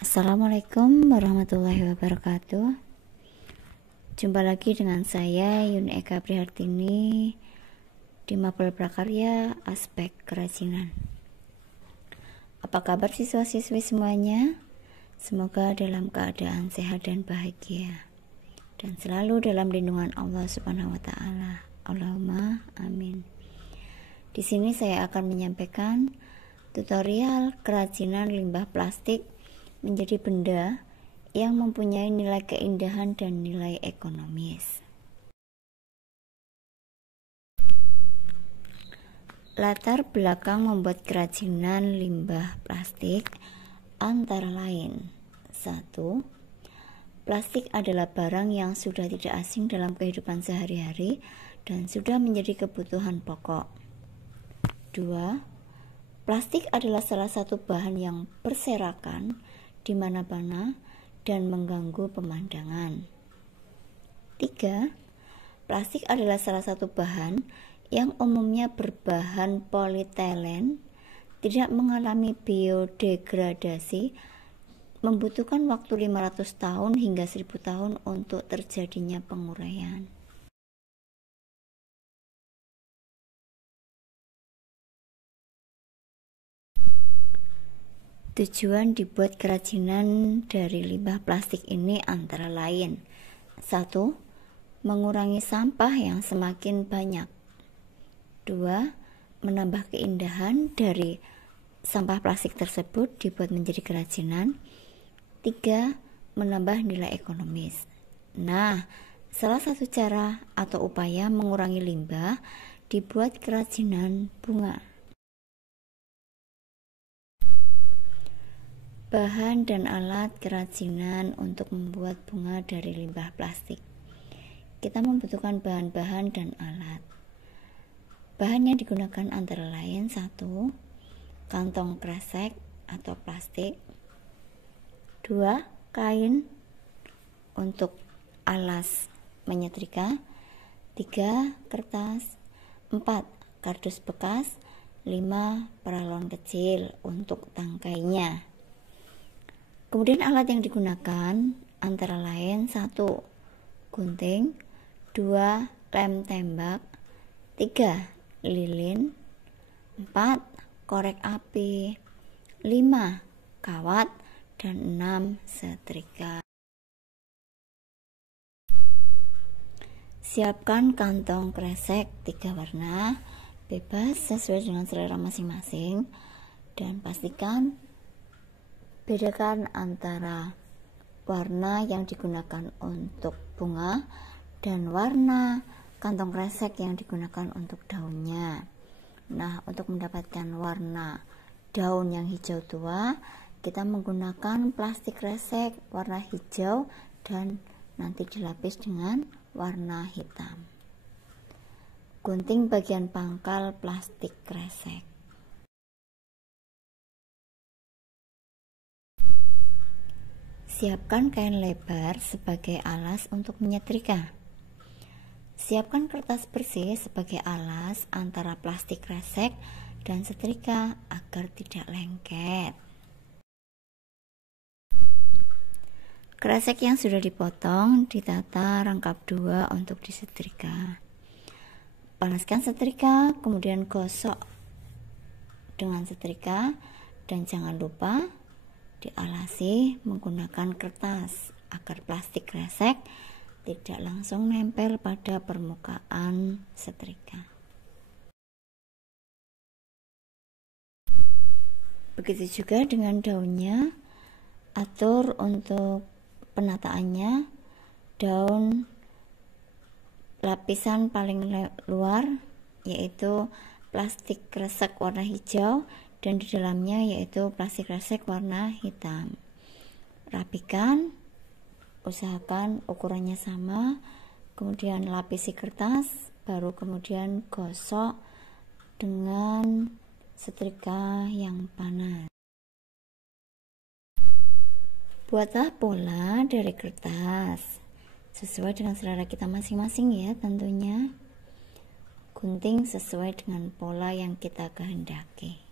Assalamualaikum warahmatullahi wabarakatuh. Jumpa lagi dengan saya Yuni Eka Prihartini di Mapel Prakarya Aspek Kerajinan. Apa kabar siswa-siswi semuanya? Semoga dalam keadaan sehat dan bahagia dan selalu dalam lindungan Allah Subhanahu wa taala. Allahumma amin. Di sini saya akan menyampaikan tutorial kerajinan limbah plastik menjadi benda yang mempunyai nilai keindahan dan nilai ekonomis. Latar belakang membuat kerajinan limbah plastik antara lain: 1. Plastik adalah barang yang sudah tidak asing dalam kehidupan sehari-hari dan sudah menjadi kebutuhan pokok. 2. Plastik adalah salah satu bahan yang berserakan di mana-mana dan mengganggu pemandangan. 3. Plastik adalah salah satu bahan yang umumnya berbahan polietilen, tidak mengalami biodegradasi, membutuhkan waktu 500 tahun hingga 1000 tahun untuk terjadinya penguraian. Tujuan dibuat kerajinan dari limbah plastik ini antara lain: 1. Mengurangi sampah yang semakin banyak. 2. Menambah keindahan dari sampah plastik tersebut dibuat menjadi kerajinan. 3. Menambah nilai ekonomis. Nah, salah satu cara atau upaya mengurangi limbah dibuat kerajinan bunga. Bahan dan alat kerajinan untuk membuat bunga dari limbah plastik. Kita membutuhkan bahan-bahan dan alat. Bahan yang digunakan antara lain: 1. Kantong kresek atau plastik. 2. Kain untuk alas menyetrika. 3. Kertas. 4. Kardus bekas. 5. Paralon kecil untuk tangkainya. Kemudian alat yang digunakan antara lain: 1. Gunting. 2. Lem tembak. 3. Lilin. 4. Korek api. 5. Kawat. Dan 6. Setrika. Siapkan kantong kresek 3 warna, bebas sesuai dengan selera masing-masing, dan pastikan bedakan antara warna yang digunakan untuk bunga dan warna kantong kresek yang digunakan untuk daunnya. Nah, untuk mendapatkan warna daun yang hijau tua, kita menggunakan plastik kresek warna hijau dan nanti dilapis dengan warna hitam. Gunting bagian pangkal plastik kresek. Siapkan kain lebar sebagai alas untuk menyetrika. Siapkan kertas bersih sebagai alas antara plastik kresek dan setrika agar tidak lengket. Kresek yang sudah dipotong ditata rangkap 2 untuk disetrika. Panaskan setrika, kemudian gosok dengan setrika, dan jangan lupa dialasi menggunakan kertas agar plastik kresek tidak langsung nempel pada permukaan setrika. Begitu juga dengan daunnya. Atur untuk penataannya. Daun lapisan paling luar yaitu plastik kresek warna hijau dan di dalamnya yaitu plastik kresek warna hitam. Rapikan, usahakan ukurannya sama, kemudian lapisi kertas, baru kemudian gosok dengan setrika yang panas. Buatlah pola dari kertas sesuai dengan selera kita masing-masing ya tentunya. Gunting sesuai dengan pola yang kita kehendaki.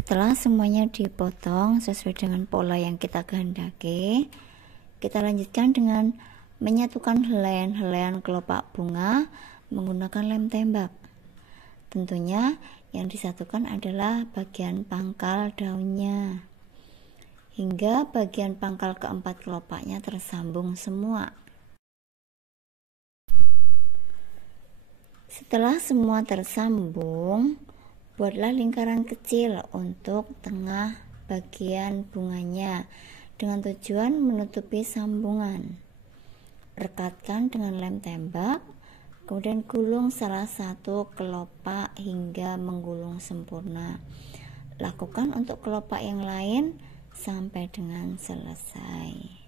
Setelah semuanya dipotong sesuai dengan pola yang kita kehendaki, kita lanjutkan dengan menyatukan helaian-helaian kelopak bunga menggunakan lem tembak. Tentunya yang disatukan adalah bagian pangkal daunnya, hingga bagian pangkal keempat kelopaknya tersambung semua. Setelah semua tersambung, buatlah lingkaran kecil untuk tengah bagian bunganya dengan tujuan menutupi sambungan. Rekatkan dengan lem tembak, kemudian gulung salah satu kelopak hingga menggulung sempurna. Lakukan untuk kelopak yang lain sampai dengan selesai.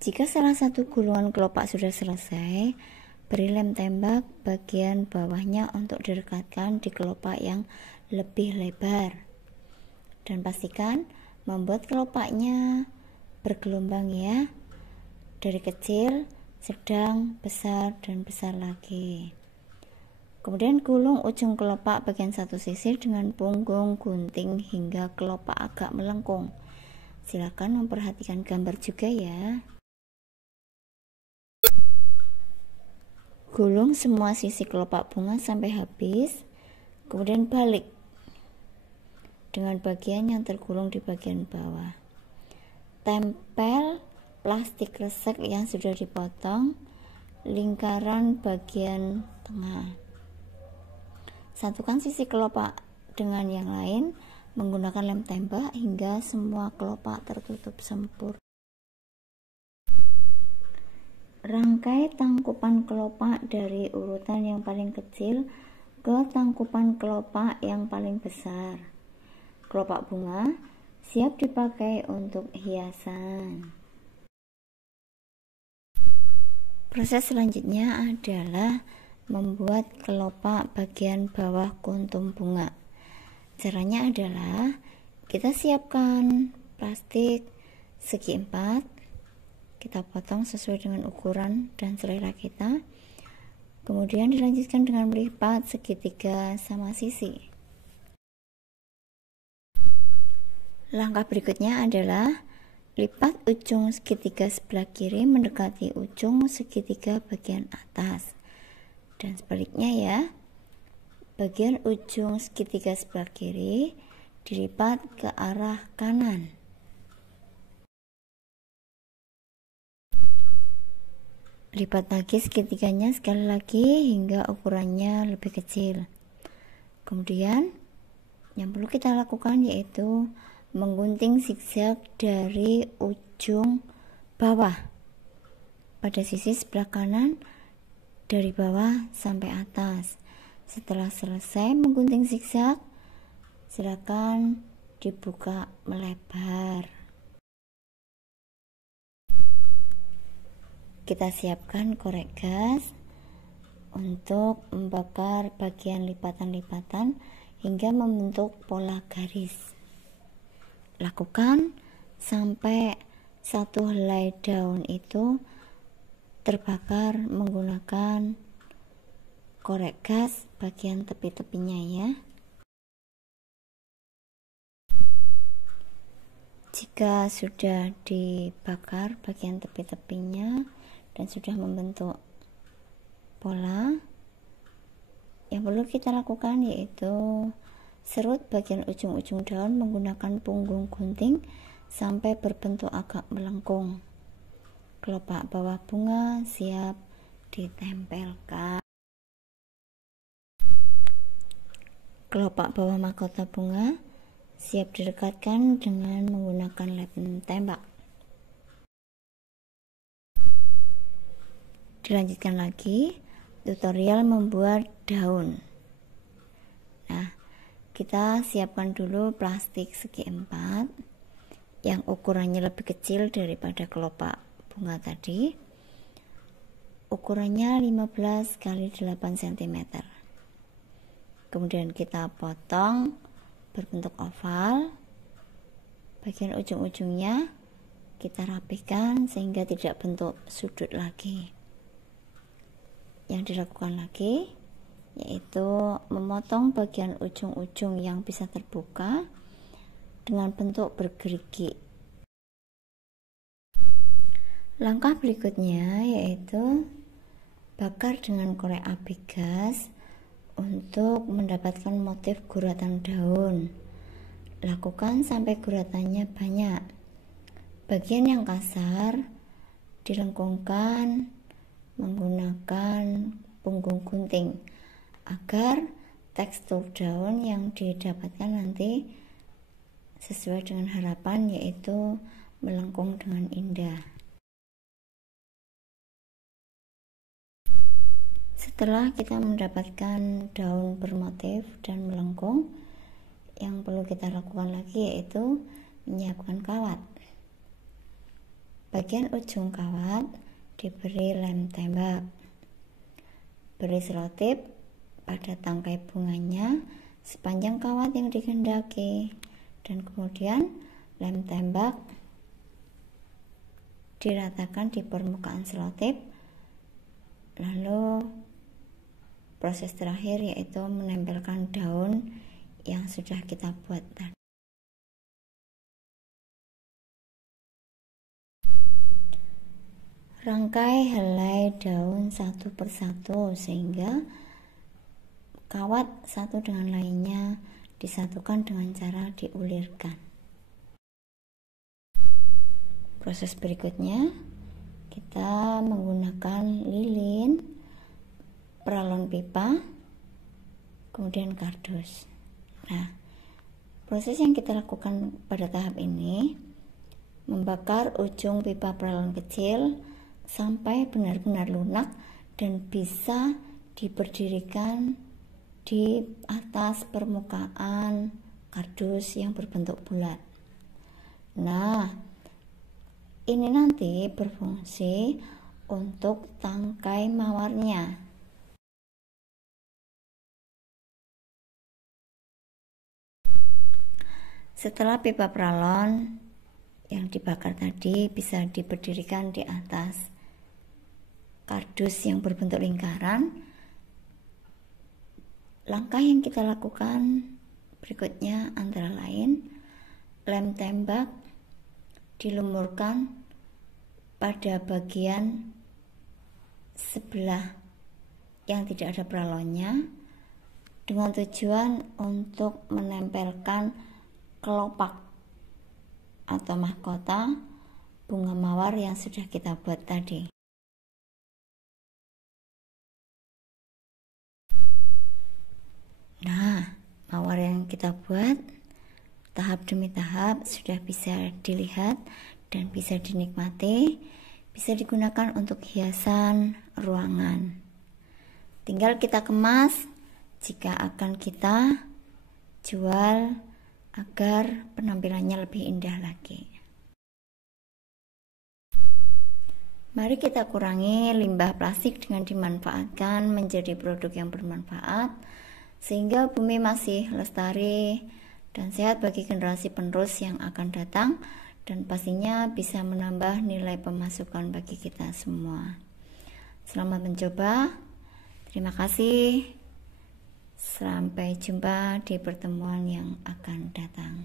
Jika salah satu gulungan kelopak sudah selesai, beri lem tembak bagian bawahnya untuk direkatkan di kelopak yang lebih lebar. Dan pastikan membuat kelopaknya bergelombang ya, dari kecil, sedang, besar, dan besar lagi. Kemudian gulung ujung kelopak bagian satu sisi dengan punggung gunting hingga kelopak agak melengkung. Silakan memperhatikan gambar juga ya. Gulung semua sisi kelopak bunga sampai habis, kemudian balik dengan bagian yang tergulung di bagian bawah. Tempel plastik resek yang sudah dipotong lingkaran bagian tengah. Satukan sisi kelopak dengan yang lain menggunakan lem tembak hingga semua kelopak tertutup sempurna. Rangkai tangkupan kelopak dari urutan yang paling kecil ke tangkupan kelopak yang paling besar. Kelopak bunga siap dipakai untuk hiasan. Proses selanjutnya adalah membuat kelopak bagian bawah kuntum bunga. Caranya adalah kita siapkan plastik segi 4, kita potong sesuai dengan ukuran dan selera kita, kemudian dilanjutkan dengan melipat segitiga sama sisi. Langkah berikutnya adalah lipat ujung segitiga sebelah kiri mendekati ujung segitiga bagian atas, dan sebaliknya ya, bagian ujung segitiga sebelah kiri dilipat ke arah kanan. Lipat lagi segitiganya sekali lagi hingga ukurannya lebih kecil. Kemudian yang perlu kita lakukan yaitu menggunting zigzag dari ujung bawah pada sisi sebelah kanan dari bawah sampai atas. Setelah selesai menggunting zigzag, silakan dibuka melebar. Kita siapkan korek gas untuk membakar bagian lipatan-lipatan hingga membentuk pola garis. Lakukan sampai satu helai daun itu terbakar menggunakan korek gas bagian tepi-tepinya ya. Jika sudah dibakar bagian tepi-tepinya dan sudah membentuk pola, yang perlu kita lakukan yaitu serut bagian ujung-ujung daun menggunakan punggung gunting sampai berbentuk agak melengkung. Kelopak bawah bunga siap ditempelkan. Kelopak bawah mahkota bunga siap direkatkan dengan menggunakan lem tembak. Dilanjutkan lagi tutorial membuat daun. Nah, kita siapkan dulu plastik segi 4 yang ukurannya lebih kecil daripada kelopak bunga tadi. Ukurannya 15 x 8 cm. Kemudian kita potong berbentuk oval. Bagian ujung-ujungnya kita rapihkan sehingga tidak bentuk sudut lagi. Yang dilakukan lagi, yaitu memotong bagian ujung-ujung yang bisa terbuka dengan bentuk bergerigi. Langkah berikutnya yaitu bakar dengan korek api gas untuk mendapatkan motif guratan daun. Lakukan sampai guratannya banyak. Bagian yang kasar dilengkungkan menggunakan punggung gunting agar tekstur daun yang didapatkan nanti sesuai dengan harapan, yaitu melengkung dengan indah. Setelah kita mendapatkan daun bermotif dan melengkung, yang perlu kita lakukan lagi yaitu menyiapkan kawat. Bagian ujung kawat diberi lem tembak. Beri selotip pada tangkai bunganya sepanjang kawat yang dikehendaki, dan kemudian lem tembak diratakan di permukaan selotip. Lalu proses terakhir yaitu menempelkan daun yang sudah kita buat tadi. Rangkai helai daun satu persatu sehingga kawat satu dengan lainnya disatukan dengan cara diulirkan. Proses berikutnya kita menggunakan lilin, peralon pipa, kemudian kardus. Nah, proses yang kita lakukan pada tahap ini membakar ujung pipa peralon kecil sampai benar-benar lunak dan bisa diberdirikan di atas permukaan kardus yang berbentuk bulat. Nah, ini nanti berfungsi untuk tangkai mawarnya. Setelah pipa peralon yang dibakar tadi bisa diberdirikan di atas kardus yang berbentuk lingkaran, langkah yang kita lakukan berikutnya antara lain lem tembak dilumurkan pada bagian sebelah yang tidak ada peralonnya dengan tujuan untuk menempelkan kelopak atau mahkota bunga mawar yang sudah kita buat tadi. Nah, mawar yang kita buat tahap demi tahap sudah bisa dilihat dan bisa dinikmati, bisa digunakan untuk hiasan ruangan. Tinggal kita kemas jika akan kita jual agar penampilannya lebih indah lagi. Mari kita kurangi limbah plastik dengan dimanfaatkan menjadi produk yang bermanfaat, sehingga bumi masih lestari dan sehat bagi generasi penerus yang akan datang, dan pastinya bisa menambah nilai pemasukan bagi kita semua. Selamat mencoba. Terima kasih. Sampai jumpa di pertemuan yang akan datang.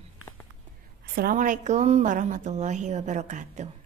Assalamualaikum warahmatullahi wabarakatuh.